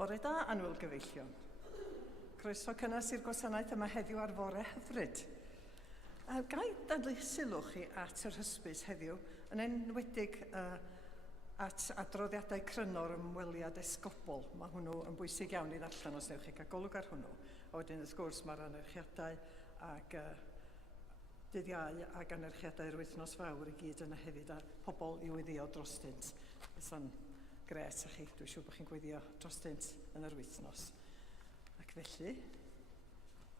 Bore da, anwyl gyfeillion. Croeso cynnes i'r gwasanaeth yma heddiw ar fore hyfryd. Gai dadlu sylw chi at yr hysbys heddiw, yn enwedig at adroddiadau crynor ymweliad esgobol. Mae hwnnw yn bwysig iawn i ddarllen os newch chi gael golwg ar hwnnw. A wedyn, wrth gwrs, mae'r anerchiadau ag dyddiau ag anerchiadau'r wythnos fawr i gyd yna hefyd, a pobl i weddio drostynt. Fysa'n gres a chi, dwi'n siŵr bod chi'n gweddio drostynt yn yr wythnos. Ac felly,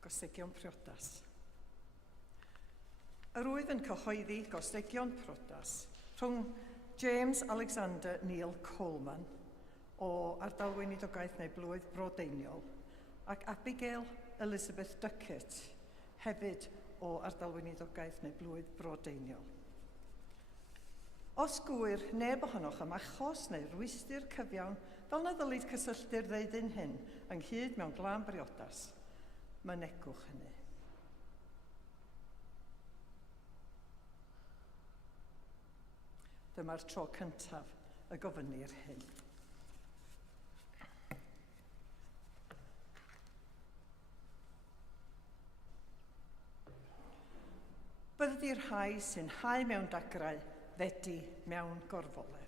gostegion priodas. Yr wydd yn cyhoeddi gostegion priodas rhwng James Alexander Neil Coleman o ardal weinidogaeth neu blwydd Brodeiniol ac Abigail Elizabeth Duckett hefyd o ardal weinidogaeth neu blwydd Brodeiniol. Os gwyr neb ohonoch am achos neu rwystyr cyfiawn fel na ddylid cysylltu'r ddeudyn hyn ynghyd mewn glân briodas, mynegwch hynny. Dyma'r tro cyntaf y gofynir hyn. Byddi'r rhai sy'n hau mewn dagrau ddedi mewn gorfoledd.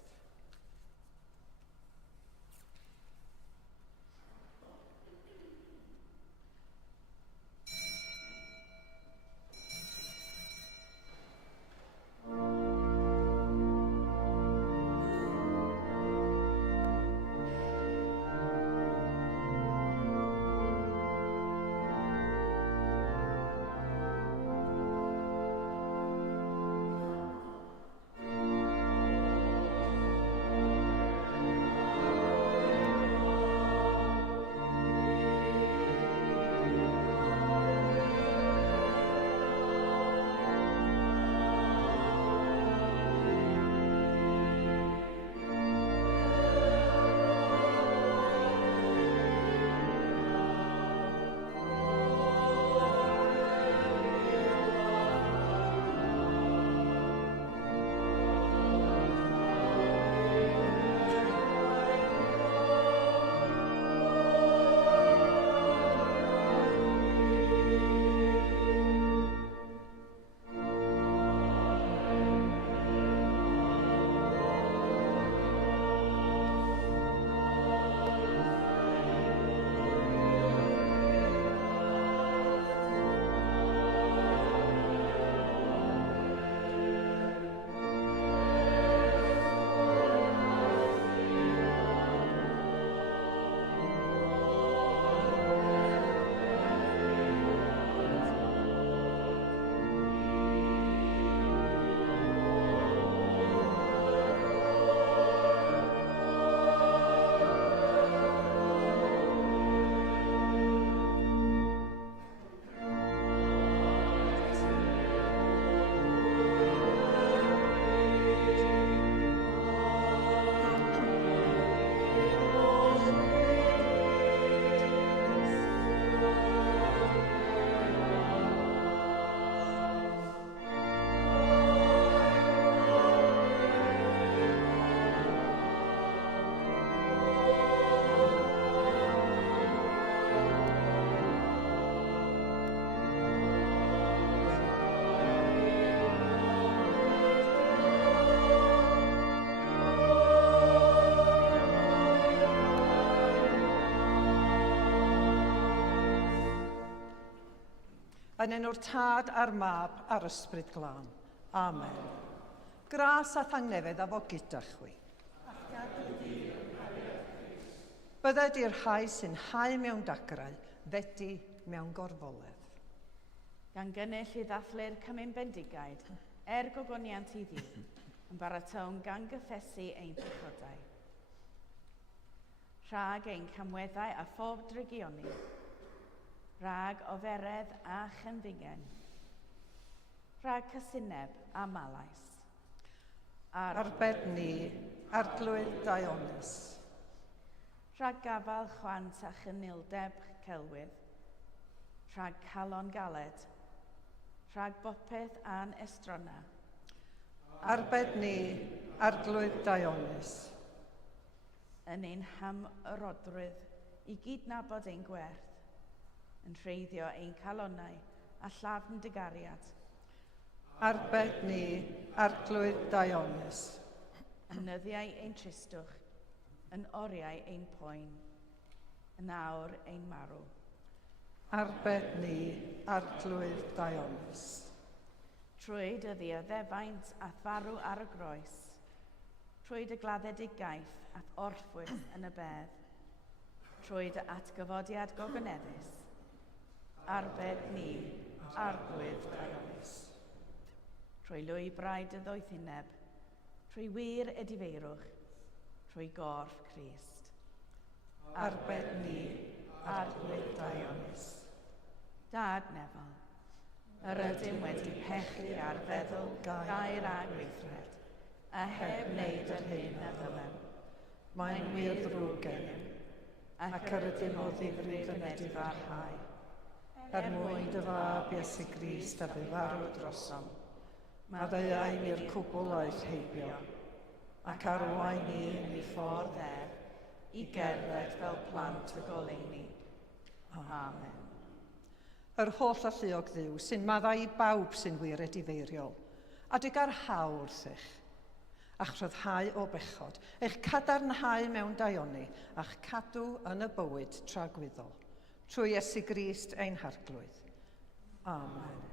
Yn enw'r Tad a'r Mab a'r Ysbryd Glân. Amen. Gras a thangnefedd a fo gyda chwi. Bydded i'r rhai sy'n hau mewn dagrau, ddedi mewn gorfoledd. Gan gynnull i ddathlu'r Cymun Bendigaid, gogoniant i ddiw, yn baratown gan gyffesu ein pechodau. Rhag ein camweddau a phob drygioni, rhag oferedd a chynfingen, rhag cysineb a malais. Arbed ni, arglwydd Dionys. Rhag gafal chwant a chynildeb celwydd, rhag calon galed, rhag bopeth a'n estrona. Arbed ni, arglwydd Dionys. Yn ein hamrodrwydd i gydnabod ein gwerth, yn rheiddio ein calonnau a llafn dy gariad. Arbed ni, arglwydd Dionis. Yn nyddiau ein tristwch, yn oriau ein poen, yn awr ein marw. Arbed ni, arglwydd Dionis. Trwy dy ddioddefaint a farw ar y groes, trwy dy gladdedigaeth ath orffwys yn y bedd, trwy dy atgyfodiad gogyneddus, arbed ni, arglwydd Dionis. Trwy lwybrau dy ddoethineb, trwy wir y difeirwch, trwy gorff Crist. Arbed ni, arglwydd Dionis. Dad nefel, yr ydym wedi pechu ar feddwl gair a gweithred, a heb wneud yr hyn a ddylem. Mae'n wir ddrwg gennym, ac yr ydym o ddifrif yn edifarhau, mwyn dy fab Iesu Grist a fe farw drosom. Maddeuai i'r cwbl oedd heibio, ac arwain ni yn ei ffordd i gerdded fel plant y goleuni. Amen. Yr holl alluog Dduw sy'n maddau i bawb sy'n wir edifeiriol, a dy garhaw wrthych, a'ch rhyddhau o bechod, eich cadarnhau mewn daioni, a'ch cadw yn y bywyd tragwyddol, trwy Iesu Grist ein harglwydd. Amen.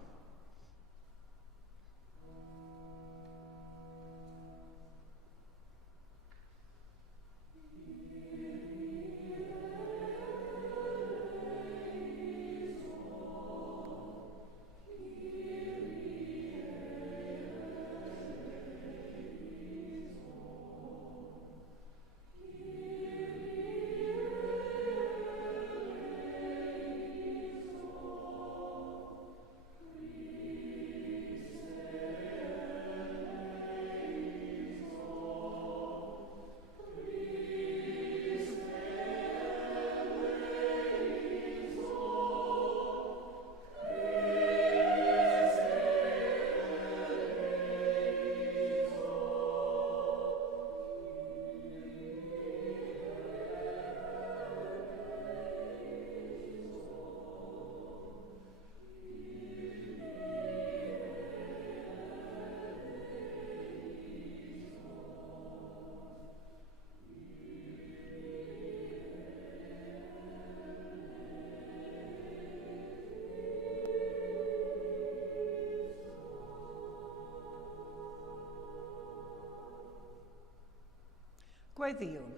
Gweddiwn.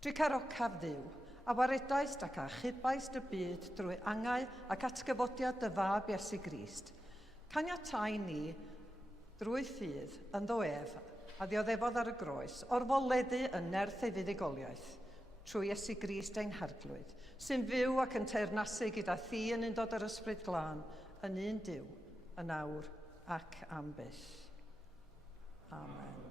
Dwi carocaf Dduw, a waredaist ac a chydbaist y byd drwy angau ac atgyfodiad dy fab Iesu Grist. Caniatáu ni drwy ffydd yn ddoef a ddioddefodd ar y groes, o'r foleddu yn nerth ei fuddugoliaeth, trwy Iesu Grist ein harglwydd, sy'n fyw ac yn teyrnasu gyda thi yn un dod yr ysbryd glân, yn un Duw, yn awr ac am byth. Amen.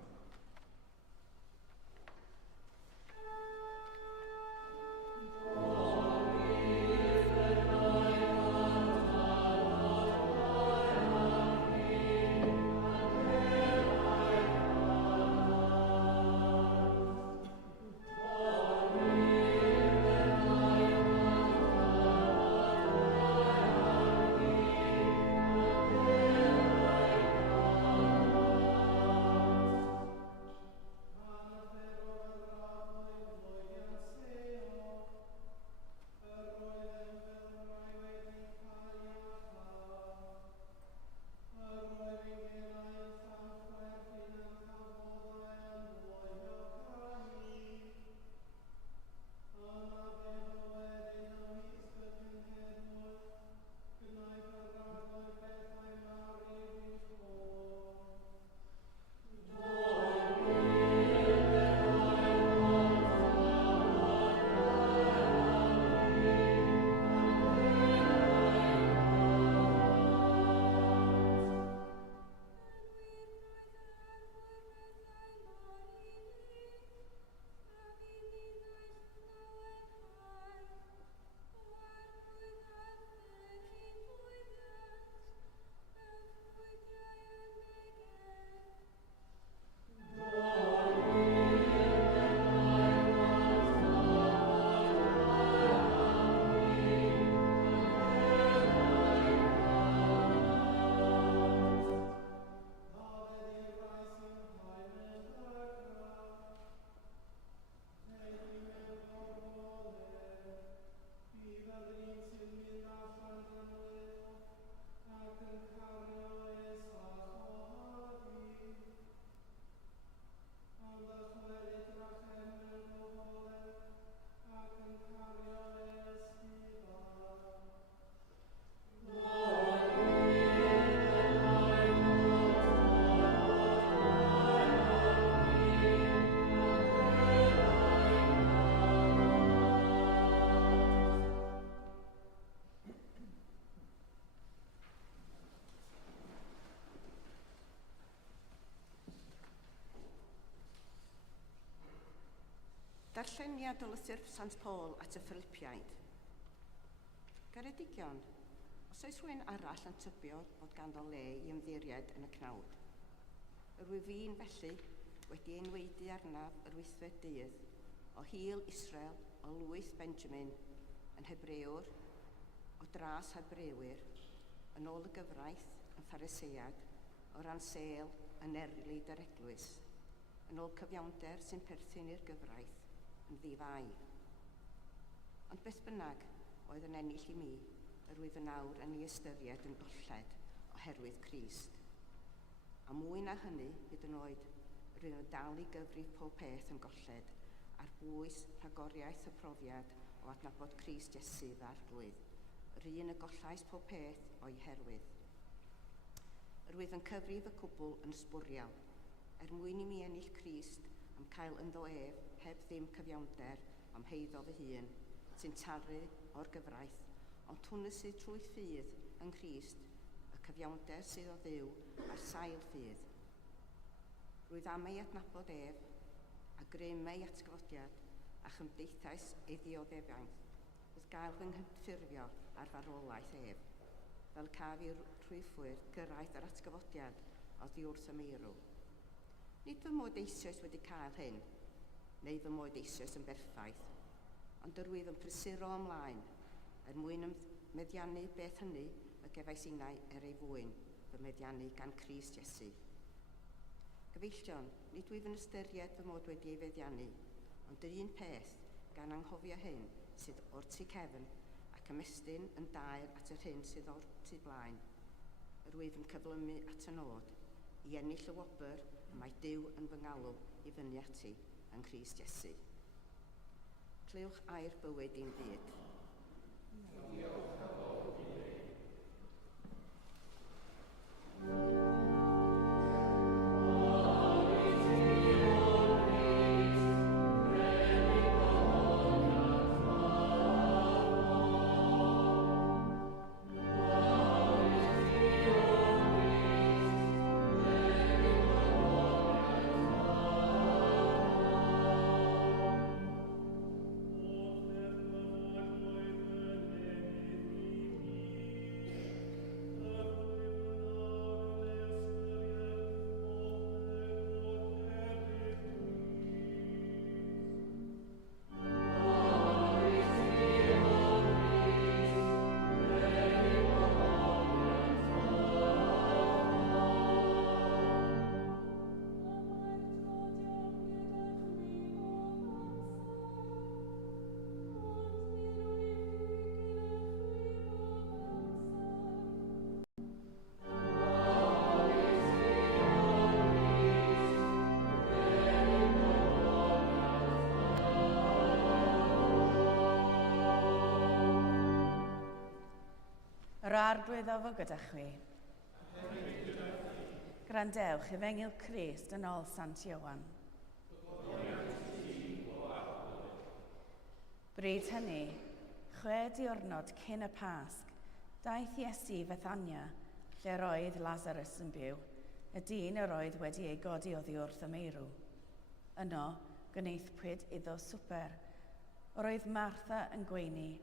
Darlleniad o lythyr Sant Paul at y Philippiaid. Garedigion, os oes rhywun arall yn tybio bod ganddo le i ymddiried yn y cnawd. Rwyf fi'n felly wedi enweidu arnaf yr wythfed dydd o hil Israel o lwyth Benjamin yn Hebrewr, o dras Hebrewyr, yn ôl y gyfraith yn Phariseiad, o ran sel yn erlid yr eglwys, yn ôl cyfiawnder sy'n perthyn i'r gyfraith, yn ddifau. Ond beth bynnag oedd yn ennill i mi, yr wyf yn awr yn ei ystyried yn golled oherwydd Crist. A mwy na hynny, hyd yn oed, rwyf yn dal i gyfrif pob peth yn golled, ar bwys rhagoriaeth y profiad o adnabod Crist Iesu fel arglwydd, yr un y gollais pob peth o'i herwydd. Rwyf yn cyfrif y cwbl yn sbwriel, mwyn i mi ennill Crist am cael ynddo ef heb ddim cyfiawnder am heiddo fy hun, sy'n tarru o'r gyfraith, ond hwnnw sydd trwy ffydd yng Nghrist, y cyfiawnder sydd o dduw ar sail ffydd. Rwyf am ei adnabod ef, a grym ei atgyfodiad, a chymdeithas ei ddioddefaint, wrth gael fy nghyffurfio ar farwolaeth ef, fel caf i'r rhwyffwyr gyrraedd yr atgyfodiad o ddiwrth y meirw. Nid fy mod eisoes wedi cael hyn, neu fy mod eisoes yn berffaith, ond yr wyf yn prysuro ymlaen, mwyn meddiannu beth hynny y gefais innau ei fwyn, fy meddiannu gan Crist Iesu. Gyfeillion, nid wyf yn ystyried fy mod wedi ei feddiannu, ond yr un peth gan anghofio hyn sydd o'r tu cefn ac ymestyn yn daer at yr hyn sydd o'r tu blaen. Yr wyf yn cyflymu at y nod, i ennill y wobr mae Duw yn fy ngalw i fyny ati yng Nghrist Iesu. Clywch air bywyd i'n byd. Yr arglwyddaf o gyda chwi. Grandewch Efengyl Crist yn ôl Sant Ioan. Bryd hynny, 6 diwrnod cyn y Pasg, daeth Iesu i Fethania, lle roedd Lazarus yn byw, y dyn yr oedd wedi ei godi oddi wrth y meirw. Yno, gwneithpwyd iddo swper. Roedd Martha yn gweini,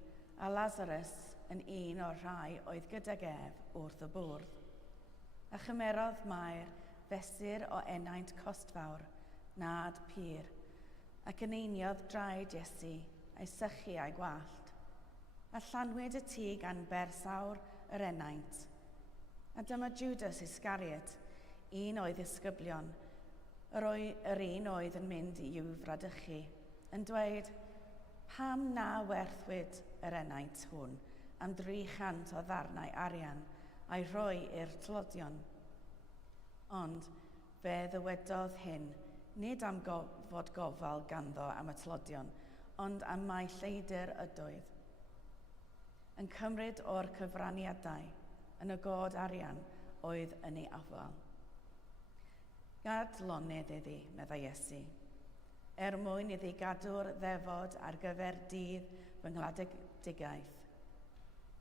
a Lazarus yn un o'r rhai oedd gydag ef wrth y bwrdd. A chymerodd Mair fesur o enaint costfawr, nad pyr, ac yn einiodd draed Iesu a'i sychu a'i gwallt. A llanwyd y tŷ gan bersawr yr enaint. A dyma Judas Iscariot, un oedd ysgyblion, yr un oedd yn mynd i'w fradychu, yn dweud, pam na werthwyd yr enaint hwn am 300 o ddarnau arian a'i rhoi i'r tlodion. Ond fe ddywedodd hyn, nid am fod gofal ganddo am y tlodion, ond am mai lleidyr ydoedd. Yn cymryd o'r cyfraniadau, yn y god arian oedd yn ei afal. Gad lonydd iddi, meddai Iesu, mwyn iddi gadw'r ddefod ar gyfer dydd fy nghladigaeth.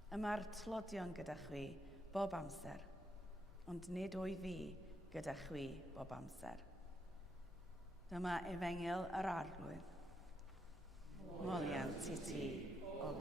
Yma'r tlodion gyda chwi bob amser, ond nid o'i fi gyda chwi bob amser. Dyma Efengyl yr arglwydd. Moliant i ti, o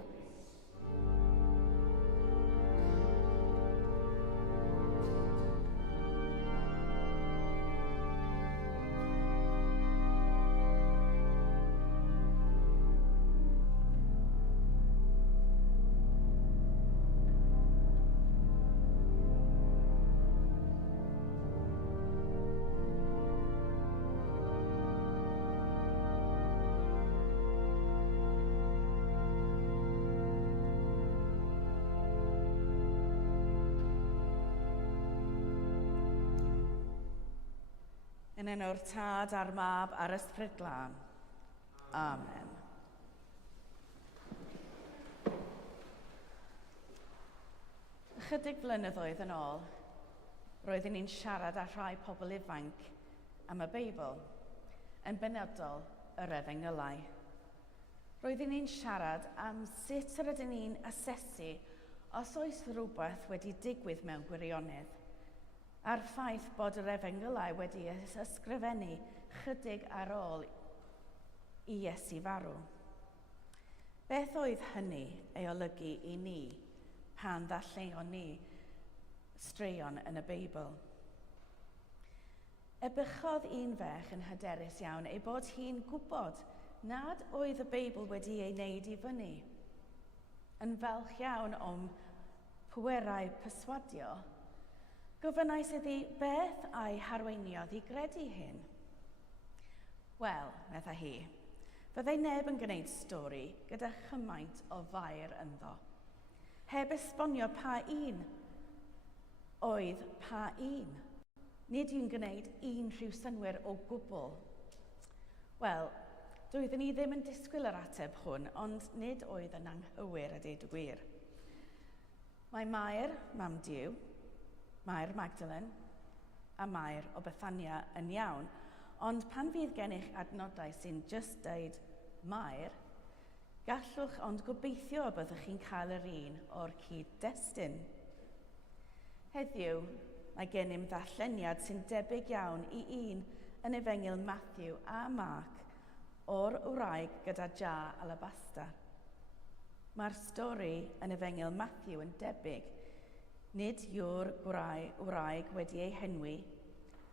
Yn enw'r Tad a'r Mab a'r Ysbryd Glân. Amen. Ychydig flynyddoedd yn ôl, roeddwn ni'n siarad â rhai pobl ifanc am y Beibl, yn benodol yr Efengylau. Roeddwn ni'n siarad am sut rydyn ni'n asesu os oes rhywbeth wedi digwydd mewn gwirionedd, a'r ffaith bod yr Efengylau wedi ysgrifennu chydig ar ôl i Iesu farw. Beth oedd hynny ei olygu i ni pan ddalleion ni straeon yn y Beibl? Ebychodd un ferch yn hyderus iawn ei bod hi'n gwybod nad oedd y Beibl wedi ei wneud i fyny. Yn falch iawn o'm pwerau perswadio, gofynnais iddi beth a'i harweiniodd i gredu hyn. Wel, medda hi, fyddai neb yn gwneud stori gyda chymaint o fair ynddo, heb esbonio pa un oedd pa un. Nid yw'n gwneud unrhyw synwyr o gwbl. Wel, doeddwn i ddim yn disgwyl yr ateb hwn, ond nid oedd yn anghywir a deud y gwir. Mae Mair, Mam Duw, Mair Magdalen a Mair o Bethania yn iawn, ond pan fydd gennych adnodau sy'n just deud Mair, gallwch ond gobeithio y byddwch chi'n cael yr un o'r cyd-destun. Heddiw, mae gennym ddarlleniad sy'n debyg iawn i un yn Efengyl Matthew a Mark o'r wraig gyda jar alabasta. Mae'r stori yn Efengyl Matthew yn debyg, nid yw'r wraig wedi ei henwi,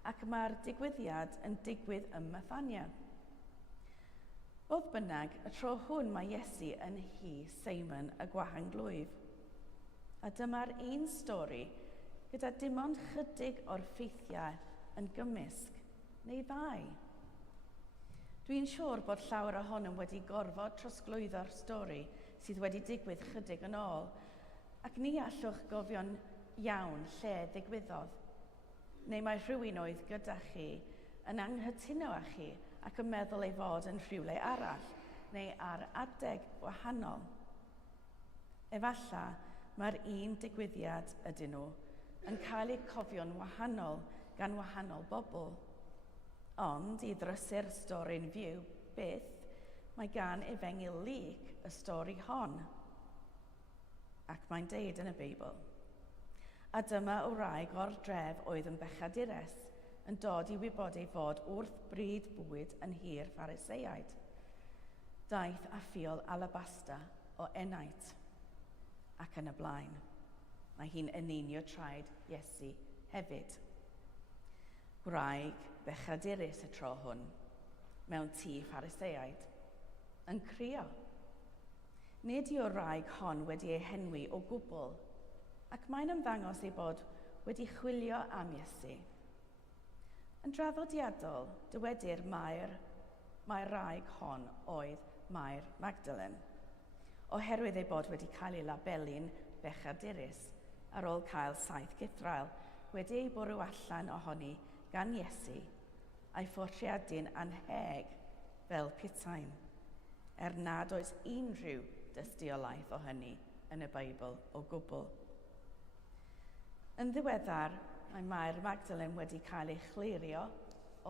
ac mae'r digwyddiad yn digwydd ym Methania. Fodd bynnag, y tro hwn mae Iesu yn hi Cymun y Gwahan Glwyf. A dyma'r un stori gyda dim ond chydig o'r ffeithiau yn gymysg neu ddau. Dwi'n siŵr bod llawer ohonom wedi gorfod trosglwyddo'r stori sydd wedi digwydd chydig yn ôl, ac ni allwch gofio'n iawn lle ddigwyddodd. Neu mae rhywun oedd gyda chi yn anghytuno â chi ac yn meddwl ei fod yn rhywle arall neu ar adeg wahanol. Efalla mae'r un digwyddiad ydyn nhw yn cael eu cofio'n wahanol gan wahanol bobl. Ond i ddrysu'r stori'n fyw byth, mae gan Efengyl Luc y stori hon. Ac mae'n deud yn y Beibl. A dyma wraig o'r dref oedd yn bechadures, yn dod i wybod ei fod wrth bryd bwyd yn hir Phariseiaid. Daeth a ffiol alabasta o enait, ac yn y blaen. Mae hi'n eneinio traed Iesu hefyd. Wraig bechadurus y tro hwn, mewn tŷ Phariseiaid, yn crio. Nid yw'r wraig hon wedi ei henwi o gwbl, ac mae'n ymddangos ei bod wedi chwilio am Iesu. Yn draddodiadol, dywedir mae'r wraig hon oedd Mair Magdalen, oherwydd ei bod wedi cael ei labelu'n bechadurus ar ôl cael 7 guthrael wedi ei bwrw allan ohoni gan Iesu a'i phortreadu'n anheg fel pitain, nad oes unrhyw dystiolaeth o hynny yn y Beibl o gwbl. Yn ddiweddar, mae Mair Magdalen wedi cael ei chlirio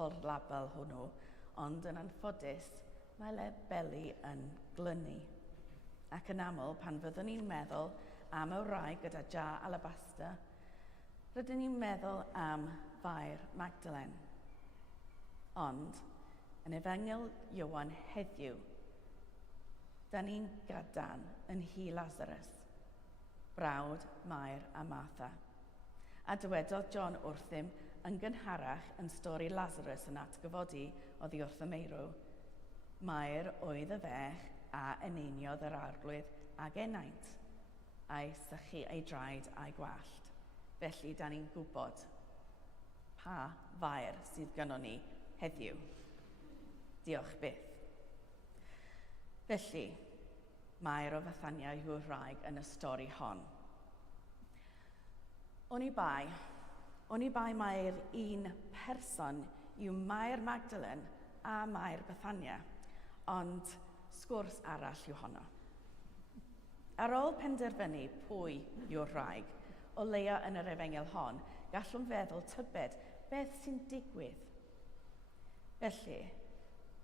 o'r label hwnnw, ond yn anffodus mae labelu yn glynu. Ac yn aml, pan fyddwn ni'n meddwl am y wraig gyda jar alabasta, rydyn ni'n meddwl am Mair Magdalen. Ond, yn Efengyl Ioan heddiw, da ni'n gadan yn hi Lazarus, brawd Mair a Martha. A dywedodd John wrthym yn gynharach yn stori Lazarus yn atgyfodi oddi wrth y meirw. Mair oedd y fech a eneiniodd yr arglwydd ag enaint, a'i sychu ei draed a'i gwallt. Felly, da ni'n gwybod pa fair sydd gynnon ni heddiw. Diolch byth. Felly, Mair o Fethania yw'r wraig yn y stori hon. Oni bai mae'r un person yw Mair Magdalen a Mair Bethania, ond sgwrs arall yw honno. Ar ôl penderfynu pwy yw'r wraig, o leia yn yr efengel hon, gallwn feddwl tybed beth sy'n digwydd. Felly,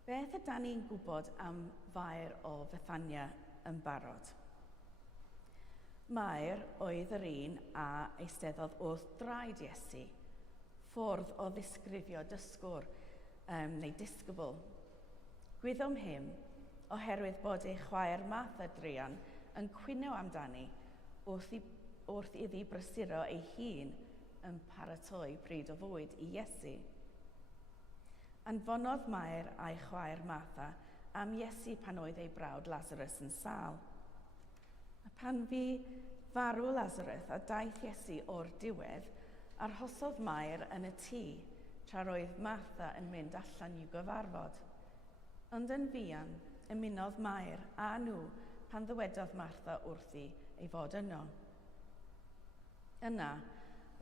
beth ydyn ni'n gwybod am Fair o Fethania yn barod? Mair oedd yr un a eisteddodd wrth draed Iesu, ffordd o ddisgrifio dysgwr neu disgybl. Gwyddom hyn oherwydd bod ei chwaer Martha druan yn cwyno amdani wrth iddi brysuro ei hun yn paratoi pryd o fwyd i Iesu. Anfonodd Mair a'i chwaer Martha am Iesu pan oedd ei brawd Lazarus yn sâl. A pan fu farw Lazarus a daeth Iesu o'r diwedd, arhosodd Mair yn y tŷ tra roedd Martha yn mynd allan i'w gyfarfod. Ond yn fuan, ymunodd Mair a nhw pan ddywedodd Martha wrthi ei fod yno. Yna,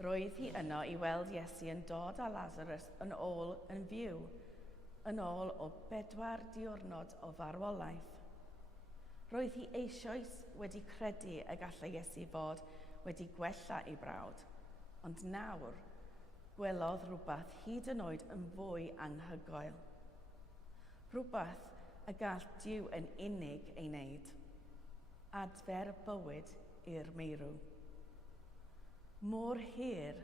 roedd hi yno i weld Iesu yn dod â Lazarus yn ôl yn fyw, yn ôl o 4 diwrnod o farwolaeth. Roedd hi eisoes wedi credu y gallai Iesu fod wedi gwella ei brawd, ond nawr gwelodd rhywbeth hyd yn oed yn fwy anhygoel. Rhywbeth y gall Duw yn unig ei wneud, adfer bywyd i'r meirw. Mor hir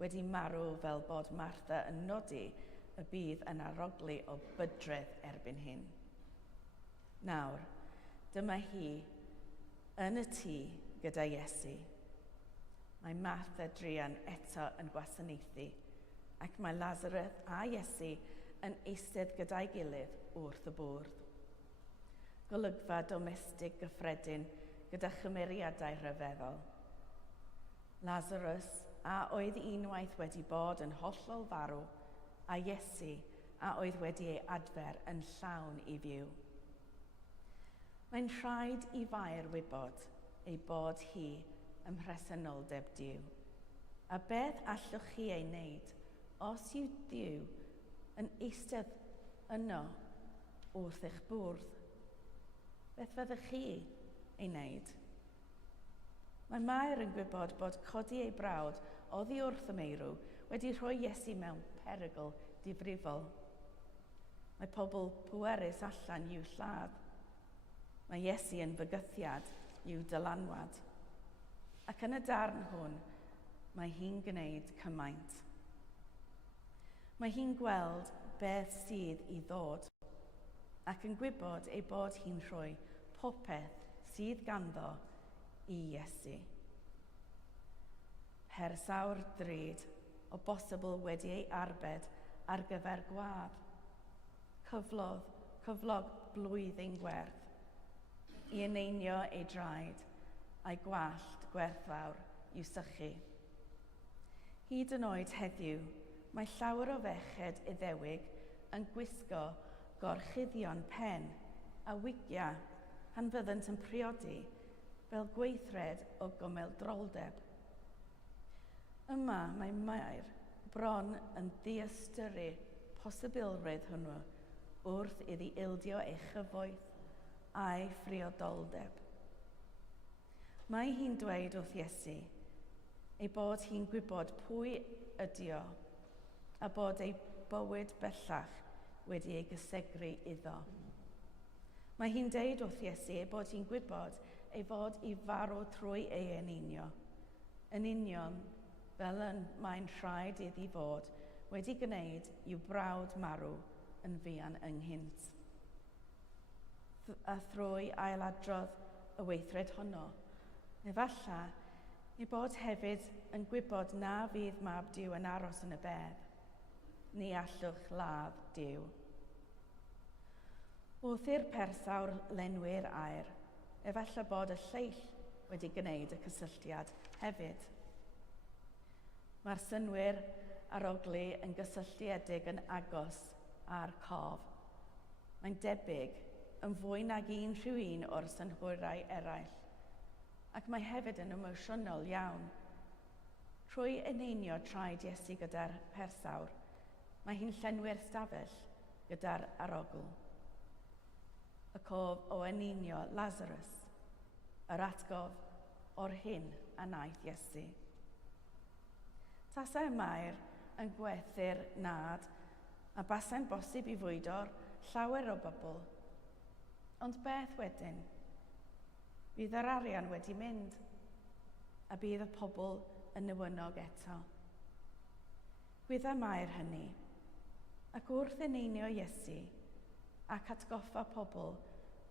wedi marw fel bod Martha yn nodi y bydd yn aroglu o bydredd erbyn hyn. Nawr, dyma hi yn y tŷ gyda Iesu. Mae Martha druan eto yn gwasanaethu, ac mae Lazarus a Iesu yn eistedd gyda'i gilydd wrth y bwrdd. Golygfa domestig gyffredin gyda chymeriadau rhyfeddol. Lazarus a oedd unwaith wedi bod yn hollol farw, a Iesu a oedd wedi ei adfer yn llawn i fyw. Mae'n rhaid i Fair wybod ei bod hi ym mhresenoldeb Duw. A beth allwch chi ei wneud os yw Duw yn eistedd yno wrth eich bwrdd? Beth fyddwch chi ei wneud? Mae Mair yn gwybod bod codi ei brawd oddi wrth y meirw wedi rhoi Iesu mewn perygl difrifol. Mae pobl pwerus allan i'w lladd. Mae Iesu yn fygythiad i'w dylanwad. Ac yn y darn hwn, mae hi'n gwneud cymaint. Mae hi'n gweld beth sydd i ddod, ac yn gwybod ei bod hi'n rhoi popeth sydd ganddo i Iesu. Her sawr drud, o bosibl wedi ei arbed ar gyfer gwadd. Cyflog blwyddyn gwerth, i eneinio ei draed, a'i gwallt gwerthfawr i'w sychu. Hyd yn oed heddiw, mae llawer o feched Iddewig yn gwisgo gorchuddion pen a wigia pan fyddant yn priodi fel gweithred o gomeldroldeb. Yma mae Mair bron yn diystyru posibilrwydd hwnnw wrth iddi ildio ei chyfoeth a'i ffriodoldeb. Mae hi'n dweud wrth Iesu ei bod hi'n gwybod pwy ydi o a bod ei bywyd bellach wedi ei gysegru iddo. Mae hi'n deud wrth Iesu ei bod hi'n gwybod ei fod i farw trwy ei eneinio. Yn union fel mae'n rhaid iddi fod wedi gwneud i'w brawd marw yn fuan ynghynt. a thrwy ailadrodd y weithred honno. Efalla, ei bod hefyd yn gwybod na fydd mab Duw yn aros yn y bedd, ni allwch ladd Duw. Wrth i'r persawr lenwi'r air, efalla bod y lleill wedi gwneud y cysylltiad hefyd. Mae'r synwyr aroglu yn gysylltiedig yn agos â'r cof. Mae'n debyg yn fwy nag un rhywun o'r synhwyrau eraill, ac mae hefyd yn emosiynol iawn. Trwy eneinio traed Iesu gyda'r persawr, mae hi'n llenwi'r stafell gyda'r arogl. Y cof o eneinio Lazarus, yr atgof o'r hyn a wnaeth Iesu. Tasau Mair yn gwerthu'r nad a basau'n bosib i fwydo'r llawer o bobl. Ond beth wedyn? Bydd yr arian wedi mynd a bydd y pobl yn newynog eto. Gwydda Mair hynny, ac wrth eneinio Iesu ac atgoffa pobl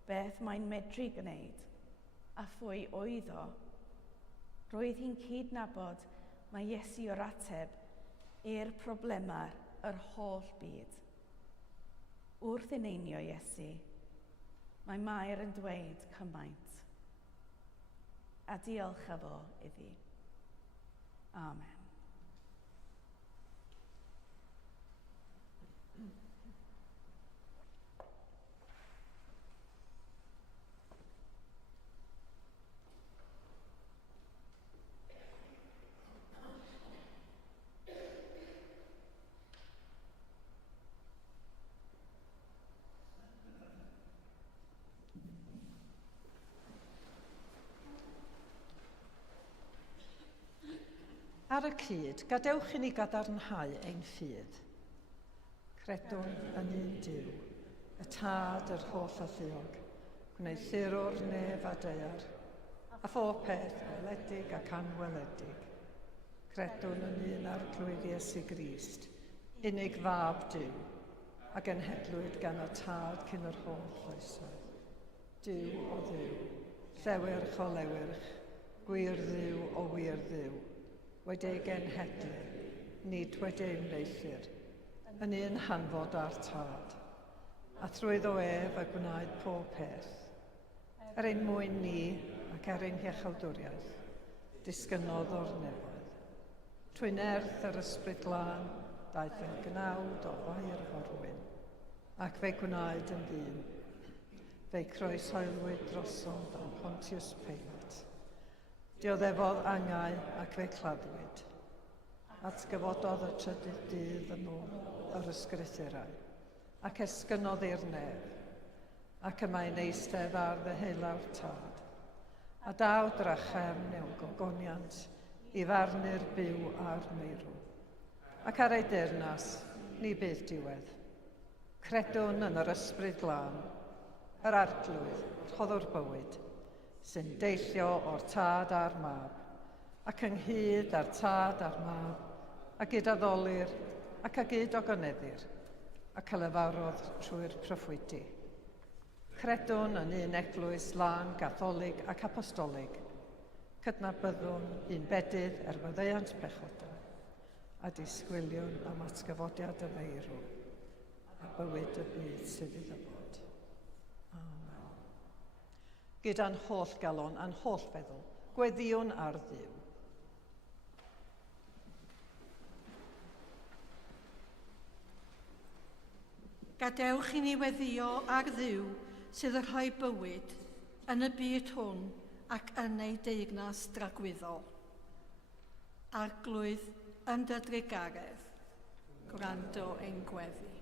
beth mae'n medru gwneud a phwy oedd o, roedd hi'n cydnabod mae Iesu o'r ateb i'r problemau yr holl byd. Wrth eneinio Iesu, mae Mair yn dweud cymaint. A diolch efo iddi. Amen. Ar y cyd, gadewch i ni gadarnhau ein ffydd. Credwn yn un Duw, y Tad yr holl athuog, gwneud thirwr nef a dear, a phob peth weledig ac anweledig. Credwn yn un arglwydd Iesu Grist, unig fab Duw, a genhedlwyd gan y Tad cyn yr holl oesoedd. Duw o Dduw, llewyrch o lewyrch, gwir Dduw o wir Dduw, wedi'i genhedlu, nid wedi'i wneithir, yn un hanfod â'r Tad, a thrwyddo ef a gwnaed pob peth. Ein mwyn ni ac ein hiechawdwriaeth, disgynodd o'r nefoedd. Trwy nerth yr ysbryd glân, daeth yn gnawd o fair forwyn, ac fe gwnaed yn ddyn. Fe croeshoelwyd drosodd am Pontius Pilate. Dioddefodd angau ac fe claddwyd. Atgyfododd y trydydd dydd yn ôl yr ysgrythurau, ac esgynodd i'r nef, ac yma'n eistedd ar ddeheulawr Tad, a daw drachem mewn gogoniant i farnu'r byw a'r meirw. Ac ar ei deyrnas, ni bydd diwedd. Credwn yn yr ysbryd glân, yr arglwydd, rhoddwr bywyd, sy'n deillio o'r Tad a'r mab, ac ynghyd â'r Tad a'r mab, a gyda ddolir ac a gyd ogoneddir, ac ylefarodd trwy'r proffwydi. Credwn yn un eglwys lân gatholig ac apostolig, cydnabyddwn un bedydd maddeuant pechodau, a disgwyliwn am atgyfodiad y meirw, a bywyd y byd sydd iddo bod. Amen. Gyda'n holl galon a'n holl feddwl, gweddiwn ar Dduw. Gadewch i ni weddio ar Dduw sydd yn rhoi bywyd yn y byd hwn ac yn ei deyrnas dragwyddol. Arglwydd yn dy drigaredd, gwrando ein gweddi.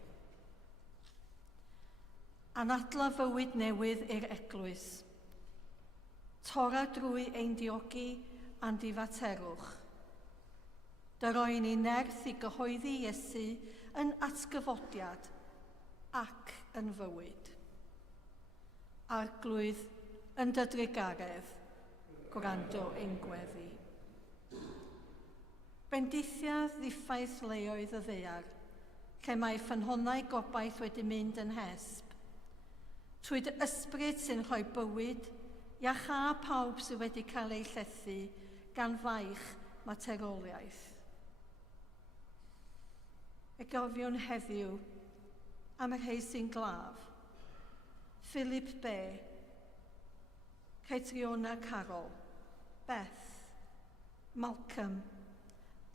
Anadla fywyd newydd i'r eglwys. Tora drwy ein diogi a'n difaterwch. Dyroi ni nerth i gyhoeddi Iesu yn atgyfodiad ac yn fywyd. Arglwydd yn dy drigaredd, gwrando ein gweddi. Bendithiad ddiffaith leoedd y ddaear, lle mae ffynhonnau gobaith wedi mynd yn hesb. trwy dy ysbryd sy'n rhoi bywyd i a pawb sydd wedi cael ei llethu gan faich materoliaeth. Y gofiwn heddiw am y rhai sy'n glaf, Philip B, Catriona Carol, Beth, Malcolm,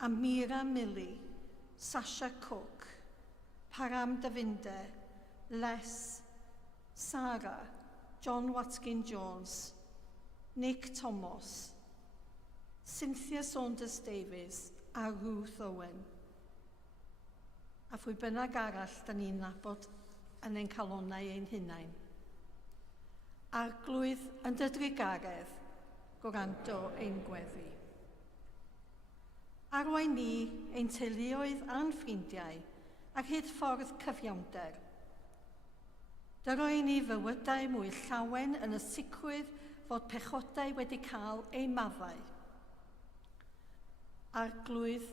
Amira Millie, Sasha Cook, Param Davinde, Les, Sarah, John Watkin-Jones, Nick Thomas, Cynthia Saunders-Davies a Ruth Owen. A phwy bynnag arall da ni'n nabod yn ein calonnau ein hunain. Arglwydd yn dydru garedd, gwrando ein gweddi. Arwain ni ein teuluoedd a'n ffrindiau ac hyd ffordd cyfiawnder. Dyroi ni fywydau mwy llawen yn y sicrwydd fod pechodau wedi cael eu maddau. Arglwydd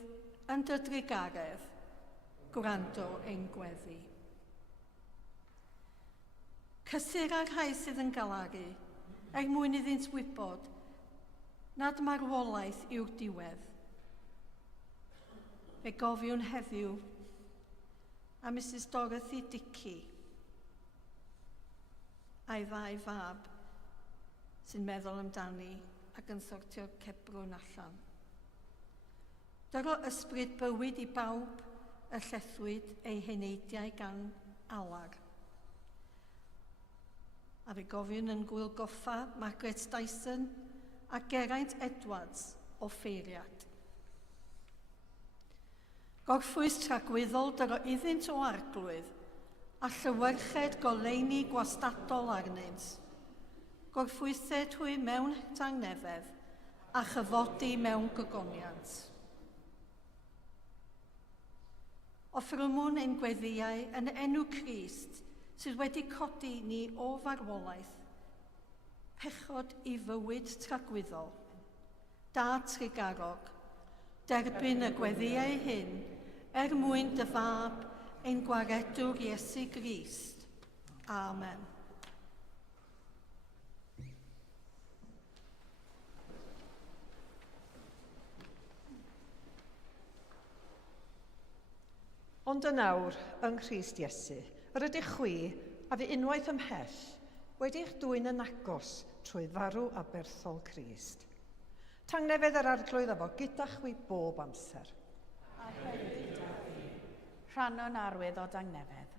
yn dydru garedd, gwrando ein gweddi. Cysur ar rhai sydd yn galaru, mwyn iddynt wybod nad marwolaeth yw'r diwedd. Fe gofiwn heddiw a Mrs Dorothy Dickey a'i ddau fab sy'n meddwl amdani ac yn sortio'r cebrwn allan. Dyro ysbryd bywyd i bawb y llethwyd eu heneidiau gan alar. A fe gofiwn yn gwyl goffa Margaret Dyson a Geraint Edwards o Ffeiriad. Gorffwys tragwyddol dyro iddynt o arglwydd a llywyrched goleuni gwastadol arnynt. Gorffwysed hwy mewn tangnefedd a chyfodi mewn gogoniant. Offrymwn ein gweddiau yn enw Crist sydd wedi codi ni o farwolaeth, pechod i fywyd tragwyddol, dad trigarog, derbyn y gweddiau hyn mwyn dy fab ein gwaredwr Iesu Grist. Amen. Ond yn awr yng Nghrist Iesu, yr ydych chwi, a fi unwaith ymhell, wedi'ch dwyn yn agos trwy farw a berthol Crist. Tangnefedd yr arglwydd efo gyda chwi bob amser. A hefyd gyda fi. Rhannon arwydd o dangnefedd.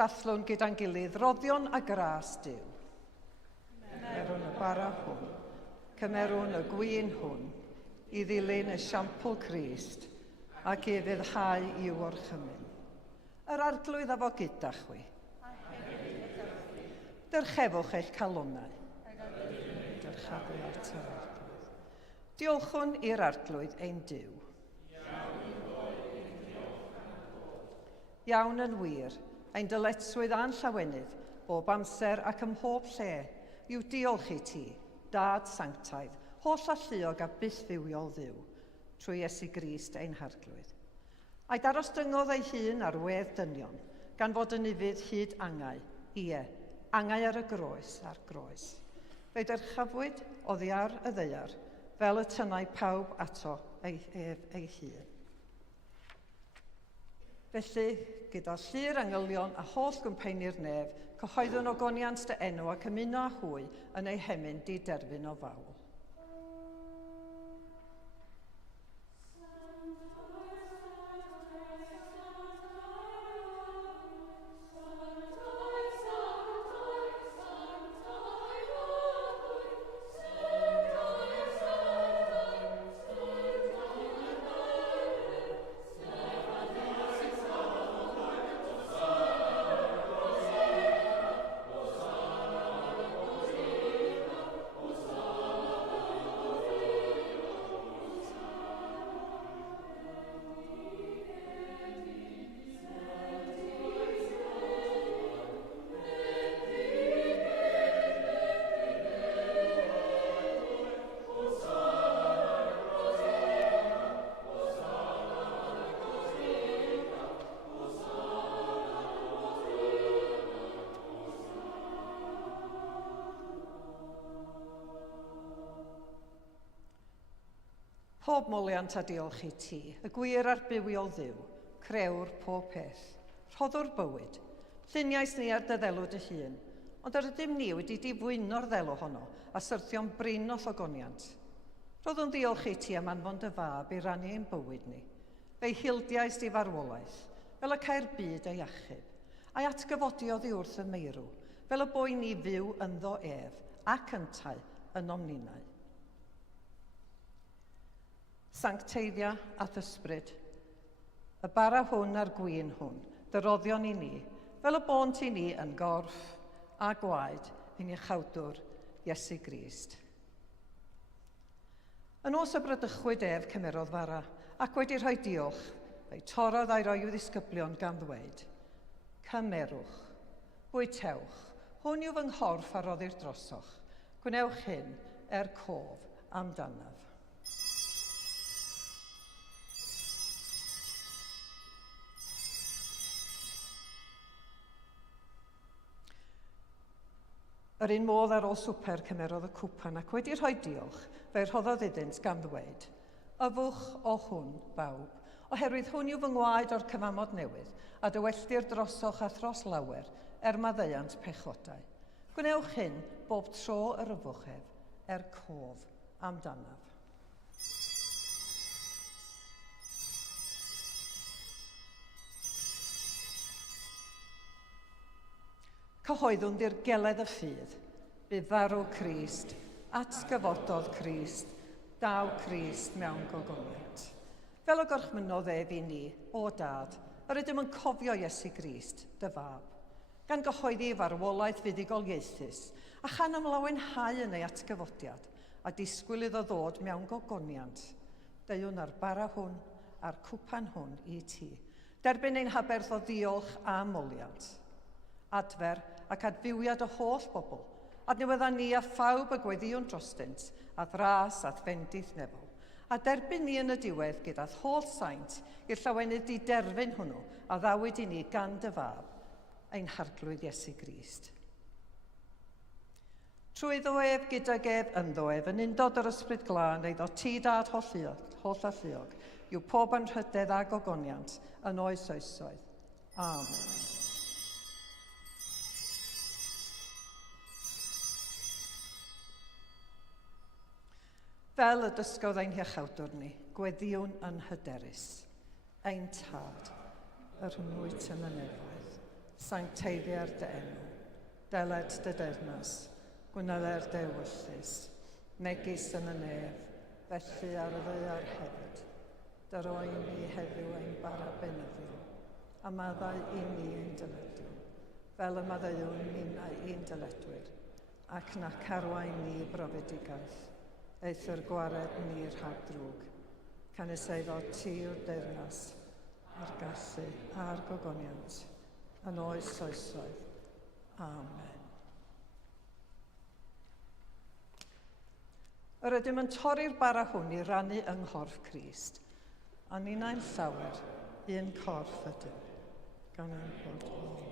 Dathlwn gyda'n gilydd roddion a gras Duw. Cymerwn y bara hwn, cymerwn y gwyn hwn, i ddilyn y siampl Crist, ac i fyddhau i'w orchymyn. Yr arglwydd afo gyda chwi. Dyrchefwch eich calonnau. Dyrchafwch at yr arglwydd. Diolchwn i'r arglwydd ein Duw. Iawn yn wir, ein dyletswydd a'n llawenydd, bob amser ac ym mhob lle, yw diolch i ti, Dad Sanctaidd, holl alluog a byth ddiwiol ddiw, trwy Iesu Grist ein harglwydd. A'i darostyngodd ei hun ar wedd dynion, gan fod yn ifydd hyd angau, angau ar y groes, a'r groes. Fe dyrchafwyd oddi ar y ddeiar, fel y tynnau pawb ato ei hun. Felly, gyda llu'r angylion a holl gwmpeni'r nef, cyhoeddwn ogoniant dy enw ac ymuno â hwy yn ei hemyn di-derbyn o fawl. Pob moliant a diolch i ti, y gwir a'r bywiol ddiw, crewr pob peth, rhoddwr bywyd, lluniais ni ar dy ddelw dy hun, ond ar ydym ni wedi difwyno'r ddelw honno a syrthio'n brin o thogoniant. Roddwn diolch i ti am anfon dy fab i rannu ein bywyd ni, fe'i hildiais di farwolaeth, fel y cair byd ei achub, a'i atgyfodiodd i wrth y meirw, fel y boi ni fyw ynddo ef ac yntau yn omninau. Sancteiddia at ysbryd, y bara hwn a'r gwyn hwn, dyroddion i ni, fel y bont i ni yn gorff a gwaed yn ei chawdwr Iesu Grist. Yn os y brydychwyd ef cymerodd fara, ac wedi rhoi diolch, fe'i torodd a'i roi i'w ddisgyblion gan ddweud, cymerwch, bwytewch, hwn yw fy nghorff a roddir drosoch, gwnewch hyn cof amdanaf. Yr un modd ar ôl swper cymerodd y cwpan ac wedi rhoi diolch, fe rhoddodd iddynt gan ddweud, yfwch o hwn, bawb, oherwydd hwn yw fy ngwaed o'r cyfamod newydd, a dywelldir drosoch a thros lawer, maddeuant pechodau. Gwnewch hyn bob tro yr yfwch ef, cof amdanaf. Cyhoeddwn di'r geledd y ffydd, bydd farw Crist, atgyfododd Crist, daw Crist mewn gogoniant. Fel y gorchmynodd ef i ni, o Dad, yr ydym yn cofio Iesu Grist, dy fab, gan gyhoeddi farwolaeth fuddugoliaethus, a chan ymlawenhau yn ei atgyfodiad, a disgwyl iddo ddod mewn gogoniant. Deiwn ar bara hwn, a'r cwpan hwn i ti, derbyn ein haberth o ddiolch a moliant. Adfer ac adfywiad o holl bobl, adnewyddan ni a phawb y gweddiwn drostynt, a ddras a ddfendith nefol, a derbyn ni yn y diwedd gyda'r holl saint i'r llawenydd di-derfyn hwnnw a ddawyd i ni gan dy fab, ein harglwydd Iesu Grist. Trwyddo ef, gydag ef, ynddo ef, yn undod yr ysbryd glân, eiddo ti Dad holl alluog, yw pob anrhydedd a gogoniant yn oes oesoedd. Amen. Fel y dysgodd ein hiachawdwr ni, gweddiwn yn hyderus. Ein tad, yr hwnnwyd yn y nefoedd, sancteiddiau'r dy enw, deled dy dernas, gwynydder dy ewyllus, megis yn y nef, felly ar y ddaear hefyd. Dyroi ni heddiw ein bara benyddiol, a maddau i ni ein dyledw, fel y maddeuwn ni'n ein dyledwyr, ac na carwain ni brofedigaeth, eith'r gwared ni rhag drwg, canuseiddo ti yw'r deyrnas, a'r gallu a'r gogoniant, yn oes oesoedd. Amen. Yr ydym yn torri'r bara hwn i rannu yng nghorff Crist, a ni'n ein llawer, un corff ydym, gan ein bod o'n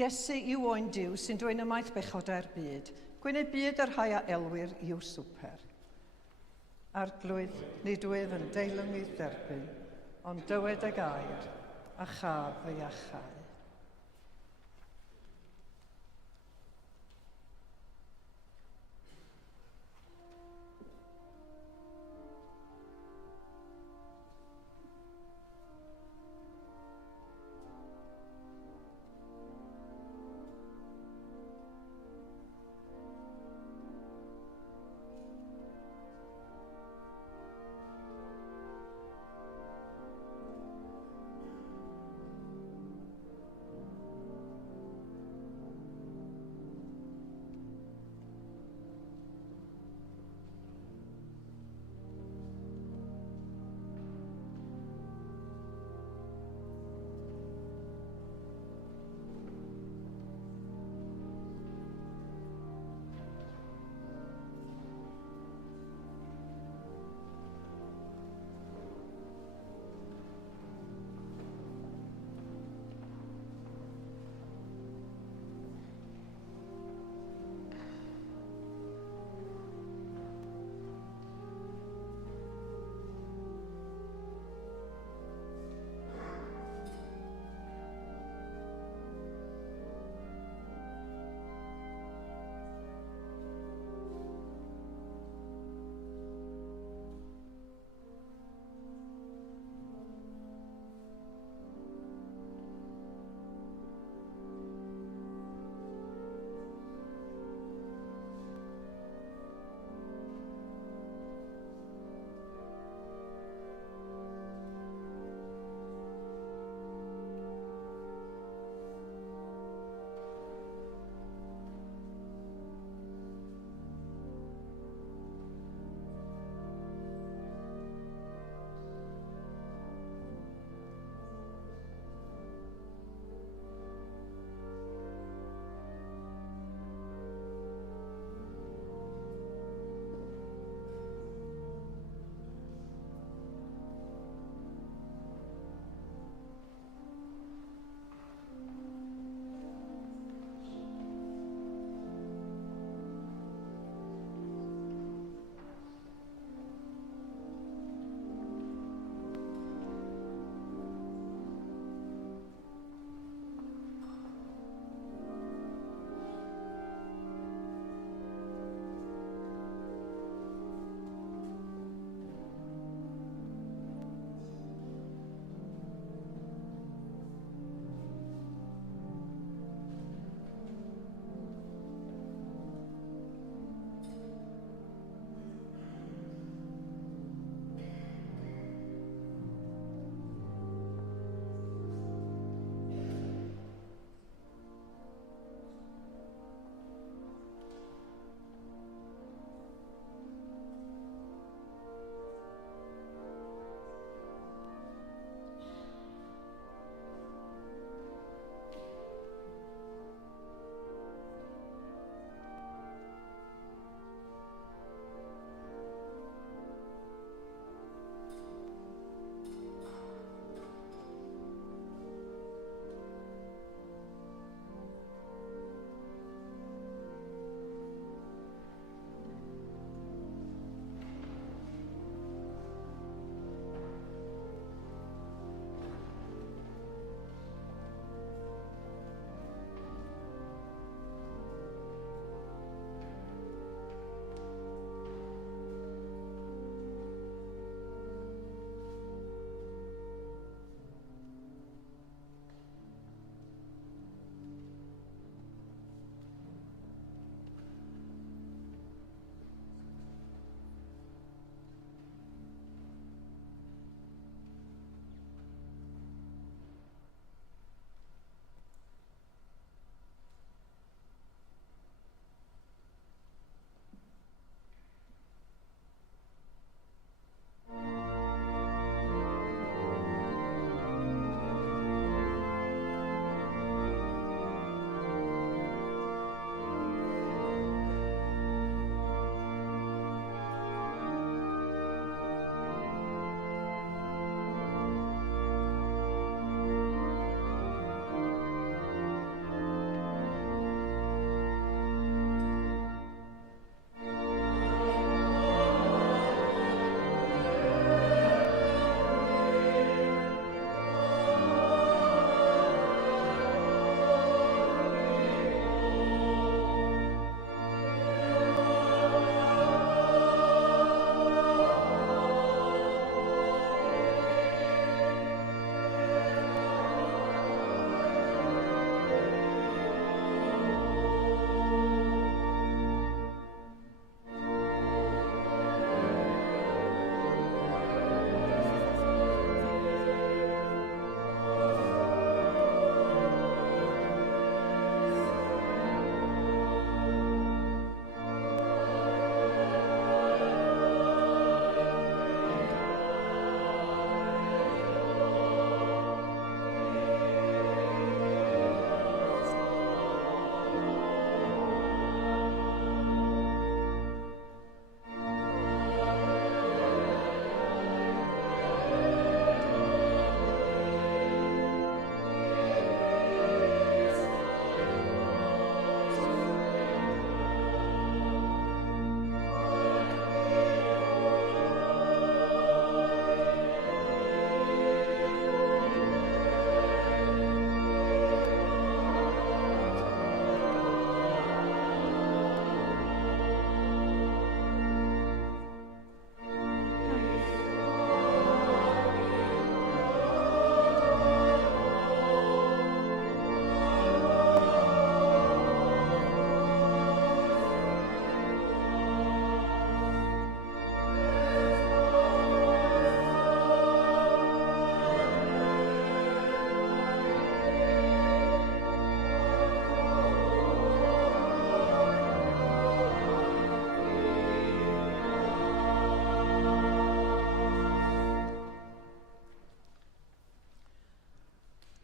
Iesu yw oen Duw sy'n dweud ymaith bechodau'r byd. Gwyneb byd yr rhai a elwyr yw swper. Arglwydd, nid wydd yn deilwng i'r derbyn, ond dywed ag air, a chaf ei achau.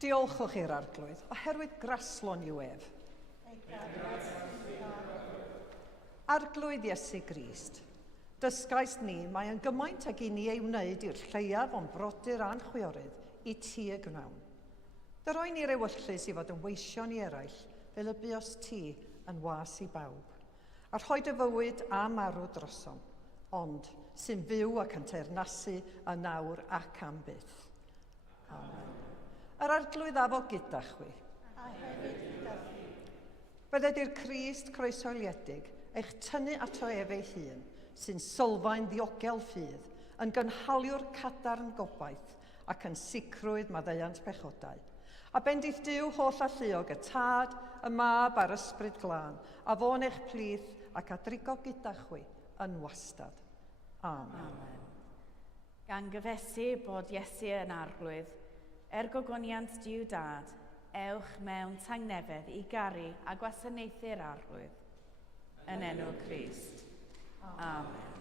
Diolchwch i'r arglwydd, oherwydd graslon yw ef. Arglwydd Iesu Grist, dysgais ni mae yn gymaint ag i ni ei wneud i'r lleiaf o'n brodyr a'n chwiorydd i ti y gnawn. Dyroi ni'r ewyllus i fod yn weision i eraill fel y buos ti yn was i bawb, a rhoi dy fywyd a marw drosom, ond sy'n fyw ac yn teyrnasu y nawr ac am byth. Amen. Yr arglwydd afo gyda chwi. A hefyd gyda chi. Bydded i'r Crist croeshoeliedig eich tynnu ato ef ei hun, sy'n sylfaen ddiogel ffydd, yn gynhaliwr cadarn gobaith ac yn sicrwydd maddeuant pechodau. A bendith Duw holl a lluog y tad, y mab a'r ysbryd glân, a fo'n eich plith ac a drigo gyda chwi yn wastad. Amen. Amen. Gan gyfesu bod Iesu yn arglwydd, gogoniant Duw Dad, ewch mewn tangnefedd i garu a gwasanaethu'r arglwydd. Yn enw Crist. Amen.